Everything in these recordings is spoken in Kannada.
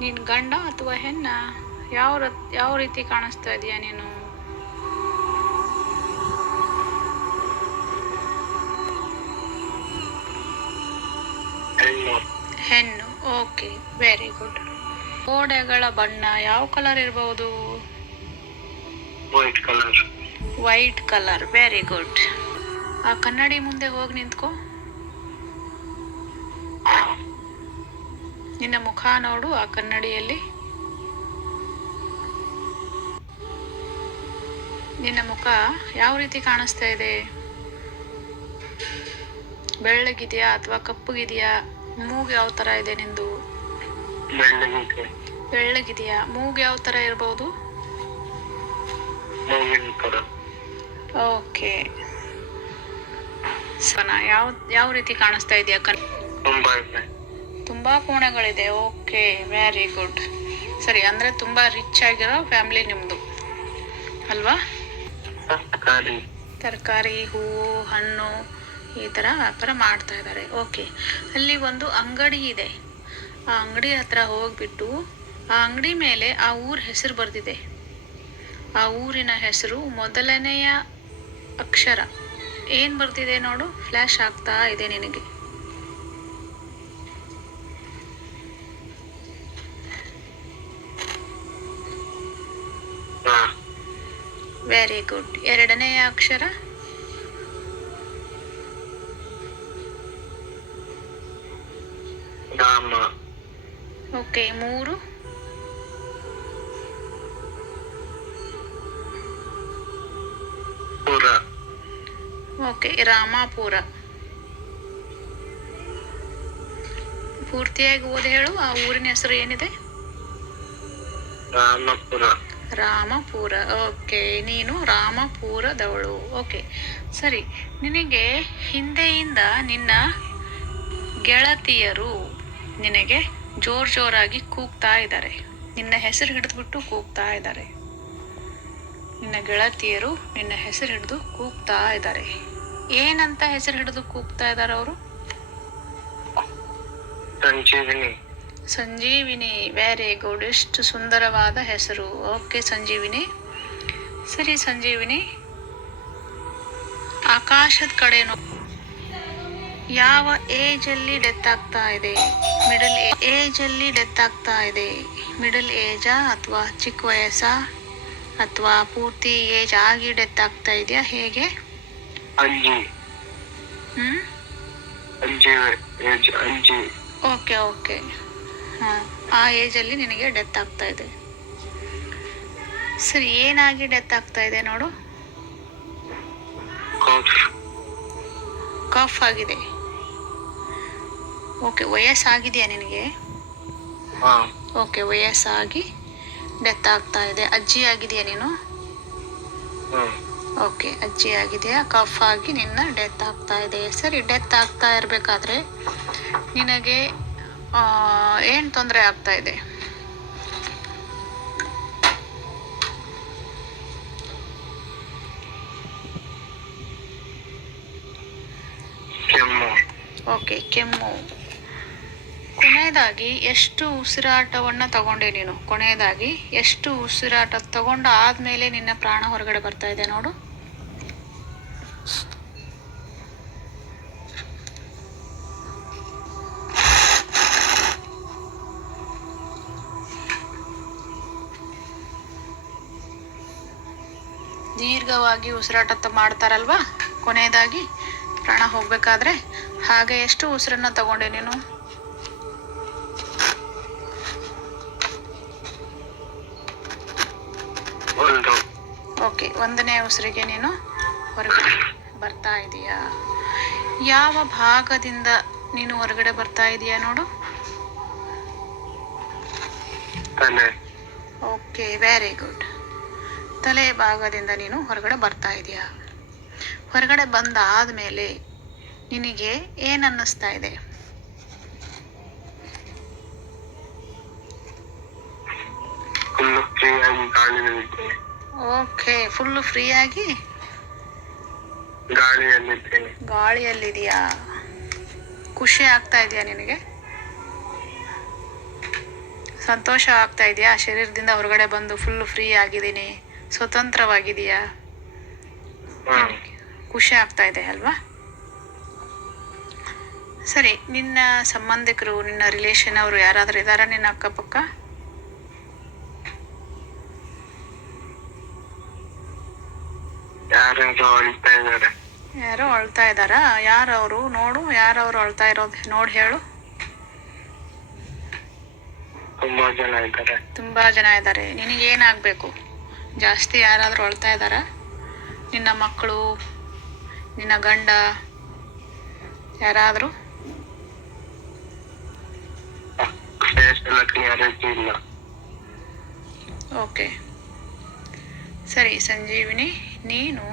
ನೀನು ಗಂಡ ಅಥವಾ ಹೆಣ್ಣ ಯಾವ ಯಾವ ರೀತಿ ಕಾಣಿಸ್ತಾ ಇದೆಯಾ ನೀನು? ಹೆಣ್ಣು. ಹೆಣ್ಣು ಓಕೆ ವೆರಿ ಗುಡ್ ಗೋಡೆಗಳ ಬಣ್ಣ ಯಾವ ಕಲರ್ ಇರಬಹುದು white colour white colour very good ಆ ಕನ್ನಡಿ ಮುಂದೆ ಹೋಗಿ ನಿಂತ್ಕೋ. ನಿನ್ನ ಮುಖ ನೋಡು ಆ ಕನ್ನಡಿಯಲ್ಲಿ. ನಿನ್ನ ಮುಖ ಯಾವ ರೀತಿ ಕಾಣಿಸ್ತಾ ಇದೆ? ಬೆಳ್ಳಗಿದೆಯಾ ಅಥವಾ ಕಪ್ಪಗಿದೆಯಾ? ಮೂಗ್ ಯಾವ ತರ ಇದೆ ನಿಂದು? ಬೆಳ್ಳಗಿದೆ ಬೆಳ್ಳಗಿದೆಯಾ? ಮೂಗ್ ಯಾವ ತರ ಇರಬಹುದು ಓಕೆ. ಸನ ಯಾವ ಯಾವ ರೀತಿ ಕಾಣಿಸ್ತಾ ಇದೆಯಾ? ಕಣ್ ತುಂಬಾ ಕೋಣೆಗಳಿದೆ. ಓಕೆ ವೆರಿ ಗುಡ್ ಸರಿ ಅಂದರೆ ತುಂಬ ರಿಚ್ ಆಗಿರೋ ಫ್ಯಾಮಿಲಿ ನಿಮ್ಮದು ಅಲ್ವಾ? ತರಕಾರಿ. ತರಕಾರಿ ಹೂವು ಹಣ್ಣು ಈ ಥರ ವ್ಯಾಪಾರ ಮಾಡ್ತಾ ಇದ್ದಾರೆ. ಓಕೆ ಅಲ್ಲಿ ಒಂದು ಅಂಗಡಿ ಇದೆ. ಆ ಅಂಗಡಿ ಹತ್ರ ಹೋಗ್ಬಿಟ್ಟು ಆ ಅಂಗಡಿ ಮೇಲೆ ಆ ಊರ ಹೆಸರು ಬರೆದಿದೆ. ಆ ಊರಿನ ಹೆಸರು ಮೊದಲನೆಯ ಅಕ್ಷರ. ಏನು ಬರ್ತಿದೆ ನೋಡು? ಫ್ಲ್ಯಾಶ್ ಆಗ್ತಾ ಇದೆ ನಿನಗೆ. ವೆರಿ ಗುಡ್ ಎರಡನೆಯ ಅಕ್ಷರ? ಓಕೆ ಮೂರು. ಓಕೆ ರಾಮಾಪುರ. ಪೂರ್ತಿಯಾಗಿ ಓದಿ ಹೇಳು ಆ ಊರಿನ ಹೆಸರು ಏನಿದೆ? ರಾಮಪುರ. ರಾಮಪುರ, ಓಕೆ. ನೀನು ರಾಮಪುರದವಳು. ಓಕೆ. ಸರಿ. ನಿನಗೆ ಹಿಂದೆಯಿಂದ ನಿನ್ನ ಗೆಳತಿಯರು ನಿನಗೆ ಜೋರ್ ಜೋರಾಗಿ ಕೂಗ್ತಾ ಇದ್ದಾರೆ. ನಿನ್ನ ಹೆಸರು ಹಿಡಿದ್ಬಿಟ್ಟು ಕೂಗ್ತಾ ಇದ್ದಾರೆ. ನಿನ್ನ ಗೆಳತಿಯರು ನಿನ್ನ ಹೆಸರು ಹಿಡಿದು ಕೂಗ್ತಾ ಇದ್ದಾರೆ. ಏನಂತ ಹೆಸರು ಹಿಡಿದು ಕೂಗ್ತಾ ಇದ್ದಾರೆ ಅವರು? ಸಂಜೀವಿನಿ. Sanjeevini very good. ಎಷ್ಟು ಸುಂದರವಾದ ಹೆಸರು. ಓಕೆ ಸಂಜೀವಿನಿ. ಸರಿ ಸಂಜೀವಿನಿ. ಆಕಾಶದ ಕಡೆನೋ ಯಾವ ಏಜ್ ಅಲ್ಲಿ ಡೆತ್ ಆಗ್ತಾ ಇದೆ? ಮಿಡಲ್ ಏಜ್ ಅಲ್ಲಿ ಡೆತ್ ಆಗ್ತಾ ಇದೆ. ಮಿಡಲ್ ಏಜಾ ಅಥವಾ ಚಿಕ್ಕ ವಯಸ್ಸಾ? ಅಥವಾ ಪೂರ್ತಿ ಏಜ್ ಆಗಿ ಡೆತ್ ಆಗ್ತಾ ಇದೆಯಾ? ಹೇಗೆ? ಹ್ಮ್? Okay okay. ಆ ಏಜಲ್ಲಿ ನಿನಗೆ ಡೆತ್ ಆಗ್ತಾ ಇದೆ. ಸರಿ ಏನಾಗಿ ಡೆತ್ ಆಗ್ತಾ ಇದೆ ನೋಡು. ಕಾಫ್ ಆಗಿದೆ. ಓಕೆ ವಯಸ್ಸಾಗಿದೆಯಾ ನಿನಗೆ? ಹಾ. ಓಕೆ ವಯಸ್ಸಾಗಿ ಡೆತ್ ಆಗ್ತಾ ಇದೆ. ಅಜ್ಜಿ ಆಗಿದೆಯಾ ನೀನು? ಓಕೆ ಅಜ್ಜಿ ಆಗಿದೆಯಾ ಕಫ್ ಆಗಿ ನಿನ್ನ ಡೆತ್ ಆಗ್ತಾ ಇದೆ. ಸರಿ ಡೆತ್ ಆಗ್ತಾ ಇರಬೇಕಾದ್ರೆ ನಿನಗೆ ಏನು ತೊಂದರೆ ಆಗ್ತಾ ಇದೆ? ಕೆಮ್ಮು. ಓಕೆ ಕೆಮ್ಮು. ಕೊನೆಯದಾಗಿ ಎಷ್ಟು ಉಸಿರಾಟವನ್ನು ತಗೊಂಡೆ ನೀನು? ಕೊನೆಯದಾಗಿ ಎಷ್ಟು ಉಸಿರಾಟ ತಗೊಂಡು ಆದಮೇಲೆ ನಿನ್ನ ಪ್ರಾಣ ಹೊರಗಡೆ ಬರ್ತಾ ಇದೆ ನೋಡು. ದೀರ್ಘವಾಗಿ ಉಸಿರಾಟ ಮಾಡ್ತಾರಲ್ವಾ? ಕೊನೆಯದಾಗಿ ಪ್ರಾಣ ಹೋಗಬೇಕಾದ್ರೆ ಹಾಗೆ ಎಷ್ಟು ಉಸಿರನ್ನ ತಗೊಂಡೆ ನೀನು? ಓಕೆ ಒಂದನೇ ಉಸಿರಿಗೆ ನೀನು ಹೊರಗಡೆ ಬರ್ತಾ ಇದೀಯಾ? ಯಾವ ಭಾಗದಿಂದ ನೀನು ಹೊರಗಡೆ ಬರ್ತಾ ಇದೀಯಾ ನೋಡು? ಓಕೆ ವೆರಿ ಗುಡ್ ತಲೆ ಭಾಗದಿಂದ ನೀನು ಹೊರಗಡೆ ಬರ್ತಾ ಇದೀಯ? ಹೊರಗಡೆ ಬಂದಾದ್ಮೇಲೆ ನಿನಗೆ ಏನ್ ಅನ್ನಿಸ್ತಾ ಇದೆ? ಫುಲ್ ಫ್ರೀ ಆಗಿ ಗಾಳಿಯಲ್ಲಿದ್ದೇನೆ ಓಕೆ ಫುಲ್ಲು ಫ್ರೀಯಾಗಿ? ಗಾಳಿಯಲ್ಲಿದೆಯಾ? ಖುಷಿ ಆಗ್ತಾ ಇದೆಯಾ ನಿನಗೆ? ಸಂತೋಷ ಆಗ್ತಾ ಇದೆಯಾ? ಶರೀರದಿಂದ ಹೊರಗಡೆ ಬಂದು ಫುಲ್ ಫ್ರೀ ಆಗಿದ್ದೀನಿ ಸ್ವತಂತ್ರವಾಗಿದೆಯಾ? ಖುಷಿ ಆಗ್ತಾ ಇದೆ ಅಲ್ವಾ? ಸರಿ ನಿನ್ನ ಸಂಬಂಧಿಕರು ನಿನ್ನ ರಿಲೇಷನ್ ಅವರು ಯಾರಾದರೂ ಇದ್ದಾರಾ ನಿನ್ನ ಅಕ್ಕಪಕ್ಕ? ಯಾರ್ಯಾರು ಅಳ್ತಾ ಇದಾರೆ ಯಾರೋ ಅಳ್ತಾ ಇದ್ದಾರಾ? ಯಾರವರು ಅವರು? ನೋಡು ಯಾರವರು ಅವರು ಅಳ್ತಾ ಇರೋದು ನೋಡಿ ಹೇಳು. ತುಂಬಾ ಜನ ಇದ್ದಾರೆ. ತುಂಬಾ ಜನ ಇದ್ದಾರೆ. ನಿನಗೇನಾಗಬೇಕು? ಜಾಸ್ತಿ ಯಾರಾದರೂ ಅಳ್ತಾ ಇದ್ದಾರಾ? ನಿನ್ನ ಮಕ್ಕಳು ನಿನ್ನ ಗಂಡ ಯಾರಾದರೂ? ಓಕೆ. ಸರಿ ಸಂಜೀವಿನಿ ನೀನು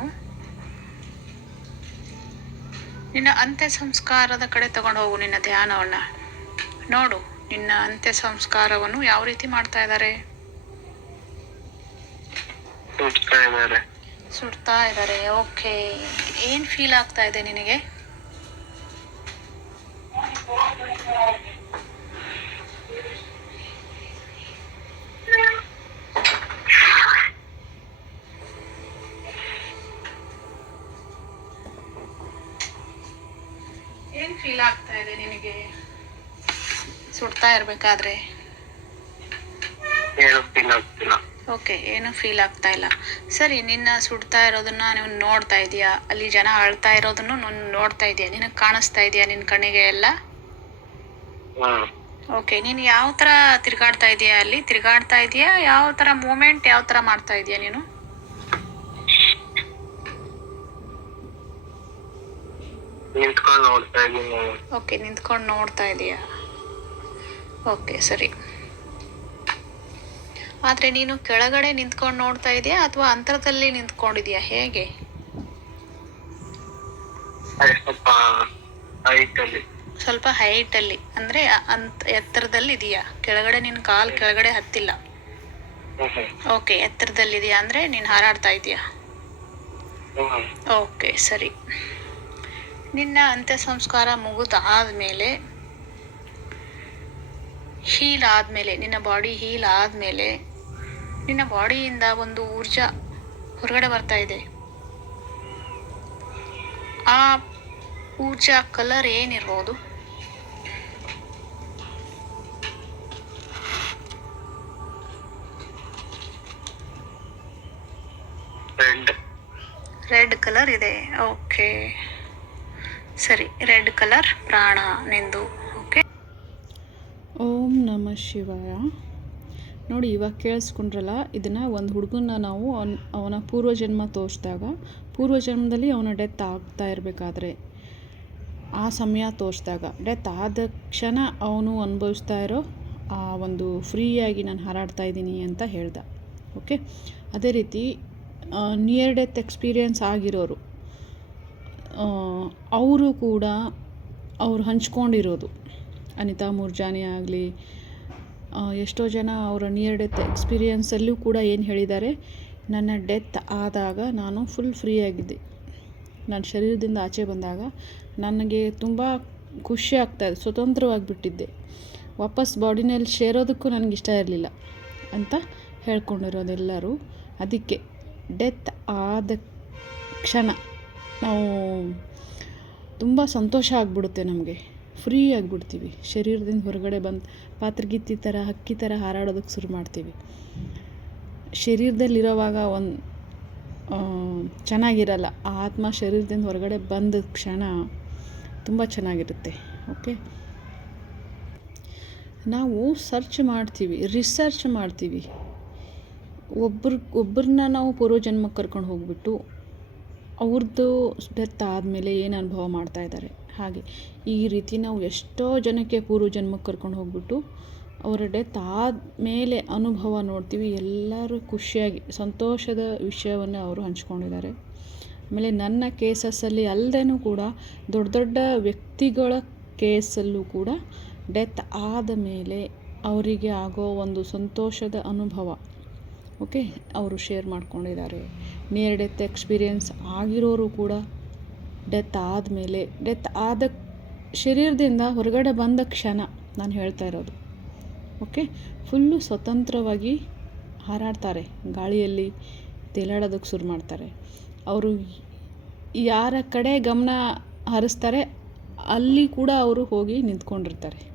ನಿನ್ನ ಅಂತ್ಯ ಸಂಸ್ಕಾರದ ಕಡೆ ತಗೊಂಡು ಹೋಗು ನಿನ್ನ ಧ್ಯಾನವನ್ನು. ನೋಡು ನಿನ್ನ ಅಂತ್ಯ ಸಂಸ್ಕಾರವನ್ನು ಯಾವ ರೀತಿ ಮಾಡ್ತಾ ಇದ್ದಾರೆ? ಸುಡ್ತಾ ಇದಾರೆ ಸುಡ್ತಾ ಇದ್ದಾರೆ. ಓಕೆ. ಏನು ಫೀಲ್ ಆಗ್ತಾ ಇದೆ ನಿನಗೆ? ಏನು ಫೀಲ್ ಆಗ್ತಾ ಇದೆ ನಿನಗೆ? ಸುಡ್ತಾ ಇರಬೇಕಾದ್ರೆ. ಆಗ್ತಿಲ್ಲ. ಓಕೆ ಏನು ಫೀಲ್ ಆಗ್ತಾ ಇಲ್ಲ. ಸರಿ ನಿನ್ನ ಸುಡ್ತಾ ಇರೋದನ್ನ ನೀವು ನೋಡ್ತಾ ಇದೀಯಾ? ಅಲ್ಲಿ ಜನ ಅಳ್ತಾ ಇರೋದನ್ನು ನೀನು ನೋಡ್ತಾ ಇದೀಯಾ? ನಿನಗೆ ಕಾಣಿಸ್ತಾ ಇದೆಯಾ ನಿನ್ನ ಕಣ್ಣಿಗೆ ಎಲ್ಲ? ಓಕೆ ನೀನು ಯಾವ ಥರ ತಿರ್ಗಾಡ್ತಾ ಇದೀಯಾ ಅಲ್ಲಿ? ತಿರ್ಗಾಡ್ತಾ ಇದೀಯಾ? ಯಾವ ಥರ ಮೂಮೆಂಟ್ ಯಾವ ಥರ ಮಾಡ್ತಾ ಇದೀಯಾ ನೀನು? ನಿಂತ್ಕೊಂಡು ನೋಡ್ತಾ ಓಕೆ ನಿಂತ್ಕೊಂಡು ನೋಡ್ತಾ ಇದೀಯಾ? ಓಕೆ ಸರಿ. ಆದರೆ ನೀನು ಕೆಳಗಡೆ ನಿಂತ್ಕೊಂಡು ನೋಡ್ತಾ ಇದೆಯಾ ಅಥವಾ ಅಂತರದಲ್ಲಿ ನಿಂತ್ಕೊಂಡಿದ್ಯಾ? ಹೇಗೆ? ಸ್ವಲ್ಪ ಹೈಟ್ ಅಲ್ಲಿ ಅಂದ್ರೆ ಹೈಟಲ್ಲಿ. ಅಂದರೆ ಅಂತ ಎತ್ತರದಲ್ಲಿ ಇದೆಯಾ ಕೆಳಗಡೆ ನಿನ್ನ ಕಾಲ್ ಕೆಳಗಡೆ ಹತ್ತಿಲ್ಲ. ಓಕೆ ಎತ್ತರದಲ್ಲಿ ಇದೆಯಾ ಅಂದ್ರೆ ನೀನ್ ನೀನು ಹಾರಾಡ್ತಾ ಇದೀಯಾ? ಓಕೆ ಸರಿ. ನಿನ್ನ ಅಂತ್ಯ ಸಂಸ್ಕಾರ ಮುಗಿದಾದ್ಮೇಲೆ ಹೀಲ್ ಆದ್ಮೇಲೆ ನಿನ್ನ ಬಾಡಿ ಹೀಲ್ ಆದಮೇಲೆ ನಿನ್ನ ಬಾಡಿಯಿಂದ ಒಂದು ಊರ್ಜಾ ಹೊರಗಡೆ ಬರ್ತಾ ಇದೆ. ಆ ಊರ್ಜಾ ಕಲರ್ ಏನಿರ್ಬೋದು? ರೆಡ್ ರೆಡ್ ಕಲರ್ ಇದೆ. ಓಕೆ ಸರಿ ರೆಡ್ ಕಲರ್ ಪ್ರಾಣ ನಿಂದು. ಓಕೆ ಓಂ ನಮ ಶಿವಾಯ. ನೋಡಿ ಇವಾಗ ಕೇಳಿಸ್ಕೊಂಡ್ರಲ್ಲ, ಇದನ್ನು ಒಂದು ಹುಡುಗನ ನಾವು ಅವನ ಪೂರ್ವಜನ್ಮ ತೋರಿಸಿದಾಗ, ಪೂರ್ವಜನ್ಮದಲ್ಲಿ ಅವನ ಡೆತ್ ಆಗ್ತಾ ಇರಬೇಕಾದ್ರೆ, ಆ ಸಮಯ ತೋರಿಸಿದಾಗ. ಡೆತ್ ಆದ ಕ್ಷಣ ಅವನು ಅನುಭವಿಸ್ತಾ ಇರೋ ಆ ಒಂದು ಫ್ರೀಯಾಗಿ ನಾನು ಹಾರಾಡ್ತಾ ಇದ್ದೀನಿ ಅಂತ ಹೇಳ್ದ. ಓಕೆ? ಅದೇ ರೀತಿ ನಿಯರ್ ಡೆತ್ ಎಕ್ಸ್ಪೀರಿಯನ್ಸ್ ಆಗಿರೋರು ಅವರು ಕೂಡ ಅವ್ರು ಹಂಚ್ಕೊಂಡಿರೋದು. ಅನಿತಾ ಮೂರ್ಜಾನಿ ಆಗಲಿ ಎಷ್ಟೋ ಜನ ಅವರ ನಿಯರ್ ಡೆತ್ ಎಕ್ಸ್ಪೀರಿಯನ್ಸಲ್ಲೂ ಕೂಡ ಏನು ಹೇಳಿದ್ದಾರೆ, ನನ್ನ ಡೆತ್ ಆದಾಗ ನಾನು ಫುಲ್ ಫ್ರೀ ಆಗಿದ್ದೆ. ನನ್ನ ಶರೀರದಿಂದ ಆಚೆ ಬಂದಾಗ ನನಗೆ ತುಂಬ ಖುಷಿ ಆಗ್ತಾಯಿದೆ ಸ್ವತಂತ್ರವಾಗಿಬಿಟ್ಟಿದ್ದೆ ವಾಪಸ್ ಬಾಡಿನಲ್ಲಿ ಸೇರೋದಕ್ಕೂ ನನಗೆ ಇಷ್ಟ ಇರಲಿಲ್ಲ ಅಂತ ಹೇಳ್ಕೊಂಡಿರೋದೆಲ್ಲರೂ ಅದಕ್ಕೆ ಡೆತ್ ಆದ ಕ್ಷಣ ನಾವು ತುಂಬ ಸಂತೋಷ ಆಗಿಬಿಡುತ್ತೆ ನಮಗೆ. ಫ್ರೀ ಆಗಿಬಿಡ್ತೀವಿ ಶರೀರದಿಂದ ಹೊರಗಡೆ ಬಂದು ಪಾತ್ರಗಿತ್ತಿ ಥರ ಹಕ್ಕಿ ಥರ ಹಾರಾಡೋದಕ್ಕೆ ಶುರು ಮಾಡ್ತೀವಿ. ಶರೀರದಲ್ಲಿರೋವಾಗ ಒಂದು ಚೆನ್ನಾಗಿರಲ್ಲ. ಆತ್ಮ ಶರೀರದಿಂದ ಹೊರಗಡೆ ಬಂದ ಕ್ಷಣ ತುಂಬ ಚೆನ್ನಾಗಿರುತ್ತೆ. ಓಕೆ? ನಾವು ಸರ್ಚ್ ಮಾಡ್ತೀವಿ, ರಿಸರ್ಚ್ ಮಾಡ್ತೀವಿ. ಒಬ್ರು ಒಬ್ಬರನ್ನ ನಾವು ಪೂರ್ವಜನ್ಮಕ್ಕೆ ಕರ್ಕೊಂಡು ಹೋಗ್ಬಿಟ್ಟು ಅವ್ರದ್ದು ಡೆತ್ ಆದಮೇಲೆ ಏನು ಅನುಭವ ಮಾಡ್ತಾ ಇದ್ದಾರೆ. ಹಾಗೆ. ಈ ರೀತಿ ನಾವು ಎಷ್ಟೋ ಜನಕ್ಕೆ ಪೂರ್ವ ಜನ್ಮಕ್ಕೆ ಕರ್ಕೊಂಡು ಹೋಗ್ಬಿಟ್ಟು ಅವರ ಡೆತ್ ಆದ ಮೇಲೆ ಅನುಭವ ನೋಡ್ತೀವಿ. ಎಲ್ಲರೂ ಖುಷಿಯಾಗಿ, ಸಂತೋಷದ ವಿಷಯವನ್ನು ಅವರು ಹಂಚ್ಕೊಂಡಿದ್ದಾರೆ. ಆಮೇಲೆ ನನ್ನ ಕೇಸಸ್ಸಲ್ಲಿ ಅಲ್ಲದೇನೂ ಕೂಡ ದೊಡ್ಡ ದೊಡ್ಡ ವ್ಯಕ್ತಿಗಳ ಕೇಸಲ್ಲೂ ಕೂಡ ಡೆತ್ ಆದ ಮೇಲೆ ಅವರಿಗೆ ಆಗೋ ಒಂದು ಸಂತೋಷದ ಅನುಭವ, ಓಕೆ, ಅವರು ಶೇರ್ ಮಾಡ್ಕೊಂಡಿದ್ದಾರೆ. ನಿಯರ್ ಡೆತ್ ಎಕ್ಸ್ಪೀರಿಯನ್ಸ್ ಆಗಿರೋರು ಕೂಡ ಡೆತ್ ಆದಮೇಲೆ ಡೆತ್ ಆದ ಶರೀರದಿಂದ ಹೊರಗಡೆ ಬಂದ ಕ್ಷಣ ನಾನು ಹೇಳ್ತಾ ಇರೋದು. ಓಕೆ ಫುಲ್ಲು ಸ್ವತಂತ್ರವಾಗಿ ಹಾರಾಡ್ತಾರೆ. ಗಾಳಿಯಲ್ಲಿ ತೇಲಾಡೋದಕ್ಕೆ ಶುರು ಮಾಡ್ತಾರೆ. ಅವರು ಯಾರ ಕಡೆ ಗಮನ ಹರಿಸ್ತಾರೆ, ಅಲ್ಲಿ ಕೂಡ ಅವರು ಹೋಗಿ ನಿಂತ್ಕೊಂಡಿರ್ತಾರೆ.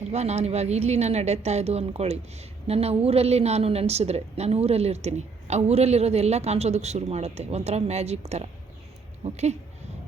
ಅಲ್ವಾ? ನಾನು ಇವಾಗ ಇಲ್ಲಿ ನನ್ನ ಡೆತ್ ಆಯಿತು ಅಂದ್ಕೊಳ್ಳಿ ನನ್ನ ಊರಲ್ಲಿ ನಾನು ನೆನೆಸಿದ್ರೆ, ನಾನು ಊರಲ್ಲಿರ್ತೀನಿ. ಆ ಊರಲ್ಲಿರೋದೆಲ್ಲ ಕಾಣಿಸೋದಕ್ಕೆ ಶುರು ಮಾಡುತ್ತೆ. ಒಂಥರ ಮ್ಯಾಜಿಕ್ ಥರ. ಓಕೆ